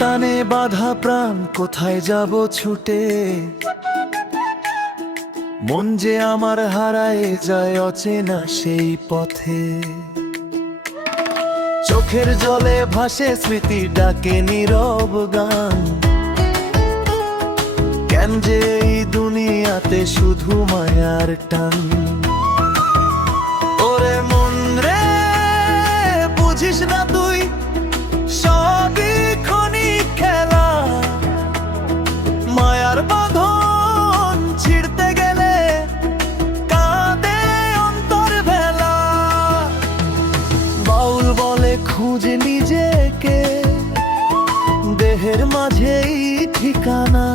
টানে বাধা প্রাণ কোথায় যাব ছুটে, মন যে আমার হারায় যায় অচেনা সেই পথে। চোখের জলে ভাসে স্মৃতি ডাকে নীরব গান, কেন যে এই দুনিয়াতে শুধু মায়ার টান। ওরে মন রে বুঝিস না তুই সবই ক্ষণিক খেলা, মায়ার বাঁধন ছিঁড়তে গেলে কাঁদে অন্তর ভেলা। বাউল বলে খুঁজ নিজেকে, দেহের মাঝেই ঠিকানা,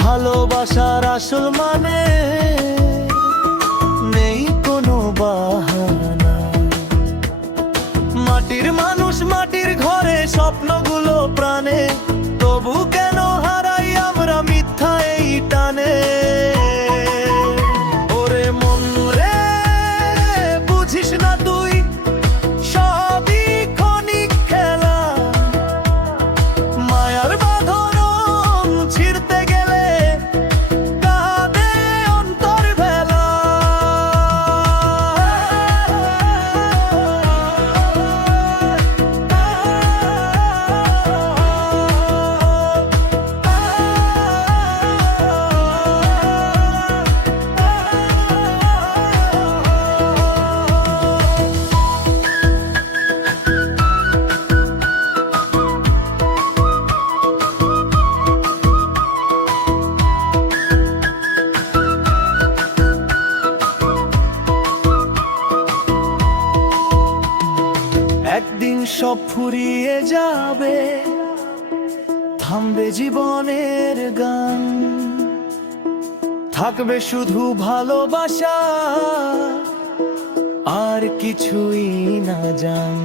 ভালোবাসার আসল মানে নেই কোনো বাহানা। মাটির মানুষ মাটির ঘরে স্বপ্নগুলো প্রাণে, তবু কেন হারাই আমরা মিথ্যা এই টানে। ওরে মন রে বুঝিস না তুই সবই ক্ষণিক খেলা, মায়ার বাঁধন ছিঁড়তে গেলে কাঁদে অন্তর ভেলা। একদিন সব ফুরিয়ে যাবে, থামবে জীবনের গান, থাকবে শুধু ভালোবাসা আর কিছুই না জান।